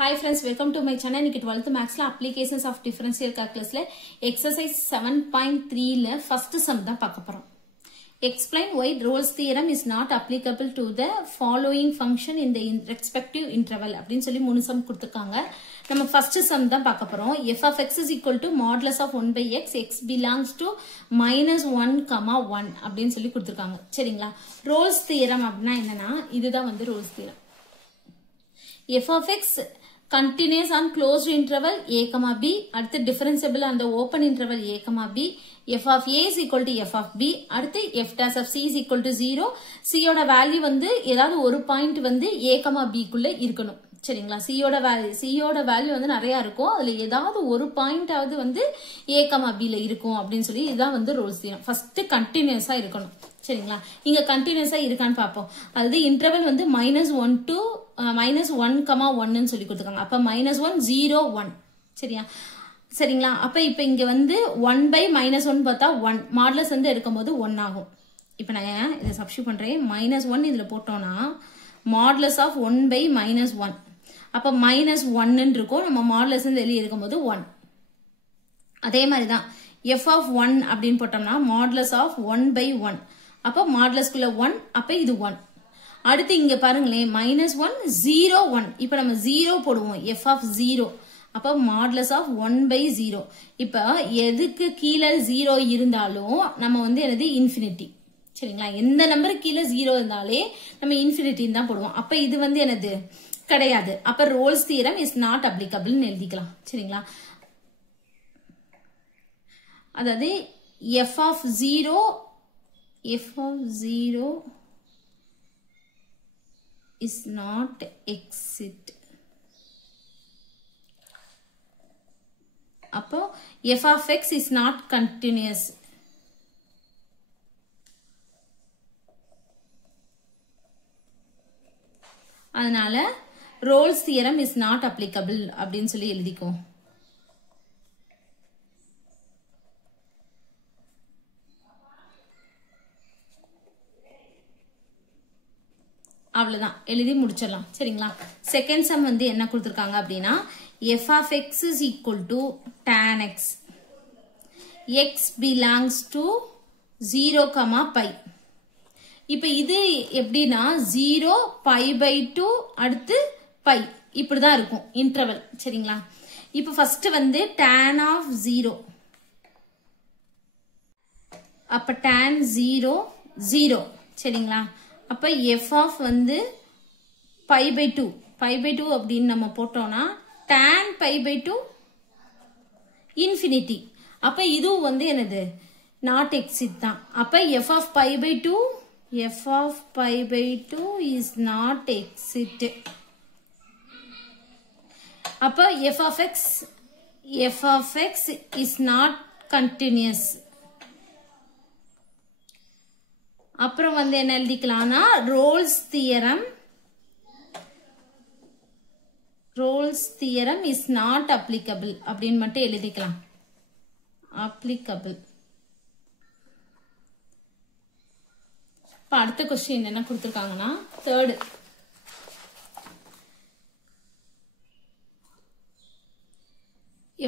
Hi friends, welcome to my channel. இன்னைக்கு 12th Mathsல applications of differential calculusல exercise 7.3ல first sum தான் பார்க்க போறோம். Explain why Rolle's theorem is not applicable to the following function in the respective interval அப்படினு சொல்லி மூணு sum கொடுத்திருக்காங்க. நம்ம first sum தான் பார்க்க போறோம். f of x is equal to modulus of 1 by x, x belongs to minus 1, 1 அப்படினு சொல்லி கொடுத்திருக்காங்க. சரிங்களா? Rolle's theorem அப்படினா என்னன்னா இதுதான் வந்து Rolle's theorem. f of x continuous on closed interval a, b, அடுத்து differentiable on the open interval a, b, f of a is equal to f of b, அடுத்து f dash of c is equal to 0, c ஓட value வந்து ஏதாவது ஒரு point வந்து a, b குள்ள இருக்கணும். சரிங்களா? c ஓட வேல்யூ வந்து நிறைய இருக்கும். அதுல ஏதாவது ஒரு பாயிண்ட் ஆவது வந்து a, b ல இருக்கும் அப்படின்னு சொல்லி இதுதான் வந்து Rolle's theorem. ஃபர்ஸ்ட் கண்டினியூஸா இருக்கணும். சரிங்களா? இங்க கண்டினியூஸா இருக்கான்னு பாப்போம். அது இன்டர்வல் வந்து -1 to -1, சொல்லி கொடுத்திருக்காங்க. அப்ப -1 0 1. சரியா? சரிங்களா? அப்ப இப்ப இங்க வந்து 1 by -1 பார்த்தா 1 மாடுலஸ் வந்து எடுக்கும்போது 1 ஆகும். இப்ப நான் இதை சப்ஸ்டிட்யூட் பண்றேன். -1 இதுல போட்டோம்னா மாடுலஸ் ஆஃப் 1 by -1. அப்ப -1 இருக்கும். நம்ம மாடுலஸ் வந்து வெளியே எடுக்கும்போது 1. அதே மாதிரிதான் f of 1 அப்படின்னு போட்டோம்னா மாடுலஸ் ஆஃப் 1 by 1. அப்ப மாடுலஸ்குள்ள 1, அப்ப இது 1. அடுத்து இங்க பாருங்களேன், -1 0 1. இப்ப நம்ம 0 போடுவோம். f of 0. அப்ப மாடுலஸ் ஆஃப் 1 by 0. இப்ப எதுக்கு கீழே 0 இருந்தாலும் நம்ம வந்து என்னது இன்ஃபினிட்டி. சரிங்களா? எந்த நம்பருக்கு கீழே 0 இருந்தாலே நம்ம இன்ஃபினிட்டின்னு தான் போடுவோம். அப்ப இது வந்து என்னது கிடையாது. அப்ப Rolle's theorem is not applicable ன்னு எழுதிக்கலாம். சரிங்களா? அதாவது f of 0 is not exit. அப்போ f of x is not continuous. அதனால Rolle's theorem is not applicable அப்படின்னு சொல்லி எழுதிக்கோ. அவ்வளவுதான், எழுதி முடிச்சிடலாம். சரிங்களா? செகண்ட் சம் வந்து என்ன கொடுத்திருக்காங்க அப்படின்னா f of x is equal to tan x, x belongs to 0, pi. இப்ப இது எப்படின்னா 0 pi by 2 அடுத்து pi இப்படிதான் இருக்கும் இன்டர்வல். சரிங்களா? இப்ப ஃபர்ஸ்ட் வந்து tan of 0. அப்ப tan 0 0. சரிங்களா? அப்ப f of வந்து pi by 2 அப்படின்னு நம்ம போட்டோம்னா tan pi by 2 infinity. அப்ப இது வந்து என்னது not exit தான். அப்ப f of pi by 2 is not exit. அப்ப f of x is not continuous. அப்புறம் வந்து என்ன எழுதிக்கலாம்னா Rolle's theorem is not applicable அப்படின்னு மட்டும் எழுதிக்கலாம். applicable. இப்ப அடுத்த क्वेश्चन என்ன கொடுத்திருக்காங்கன்னா third.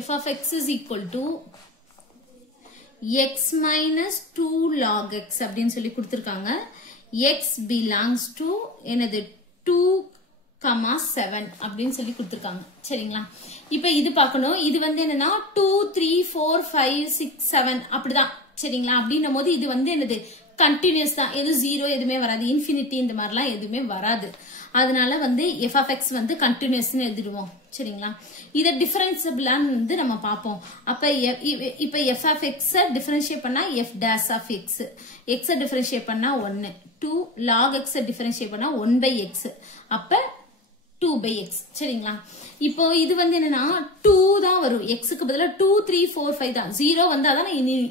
f of x is equal to x minus 2 log x அப்படின்னு சொல்லி கொடுத்திருக்காங்க. x belongs to என்னது 2,7 அப்படின்னு சொல்லி கொடுத்திருக்காங்க. சரிங்களா? இப்ப இது பார்க்கணும். இது வந்து என்னன்னா 2 3 4 5 6 7 அப்படிதான். சரிங்களா? அப்படின்னும் போது இது வந்து என்னது கண்டினியூஸ் தான். எது 0 எதுவுமே வராது. இன்ஃபினிட்டி இந்த மாதிரிலாம் எதுவுமே வராது. அதனால வந்து f of x வந்து கண்டினியூஸ்னு எழுதிடுவோம். சரிங்களா? இத டிஃபரன்சியபிளான்னு வந்து நம்ம பார்ப்போம். அப்ப இப்ப f of x டிஃபரன்ஷியேட் பண்ணா f dash of x, x differentiate பண்ணா 1, 2 log x டிஃபரன்ஷியேட் பண்ணா 1 by x, அப்ப 2 by x. சரிங்களா? இப்போ இது வந்து என்னன்னா 2 தான் வரும். xக்கு பதிலா 2 3 4 5 தான். 0 வந்தாதான்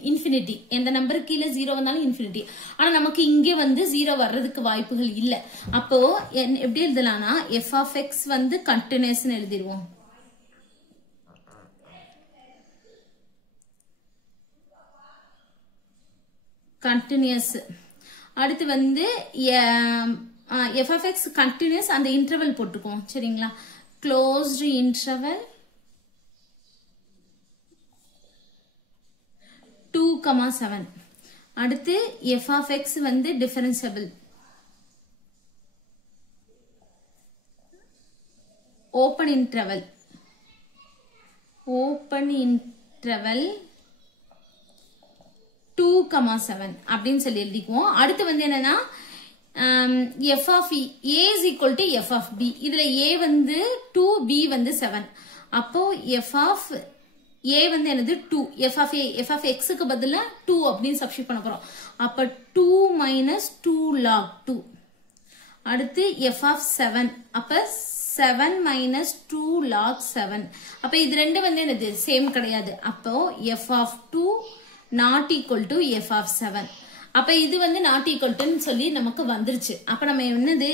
இன்ஃபினிட்டி. எந்த நம்பருக்கு கீழே 0 வந்தாலும் இன்ஃபினிட்டி. ஆனா நமக்கு இங்கே வந்து 0 வர்றதுக்கு வாய்ப்புகள் இல்ல. அப்போ எப்படி எழுதலாம்னா f of x வந்து கண்டினியூஸ்னு எழுதிடுவோம். கண்டினியூஸ். அடுத்து வந்து f of x continuous அந்த interval போட்டுக்குவோம். சரிங்களா? closed interval 2,7. அடுத்து f of x வந்து differentiable. Open interval 2,7 அப்படின்னு சொல்லி எழுதிக்குவோம். அடுத்து வந்து என்னன்னா f of a is equal to f of b. இதுல a வந்து 2, b வந்து 7. அப்போ f of a வந்து என்னது 2, f of x க்கு பதிலா 2 அப்படின்னு சப்ஸ்டிட்யூட் பண்ண போறோம். அப்ப 2 minus 2 log 2. அடுத்து f of 7. அப்ப 7 minus 2 log 7. அப்ப இது ரெண்டு வந்து என்னது சேம் கிடையாது. அப்போ f of 2 not equal to f of 7. அப்ப இது வந்து not equal to சொல்லி நமக்கு வந்துருச்சு. அப்ப நம்ம என்னது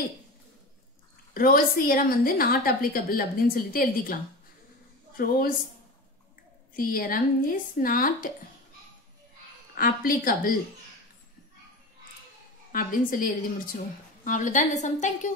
ரோல்ஸ் தியரம் வந்து not applicable அப்படின்னு சொல்லிட்டு எழுதிக்கலாம். Rolle's theorem is not applicable அப்படின்னு சொல்லி எழுதி முடிச்சிருவோம். அவ்வளவுதான் இந்த சம். Thank you.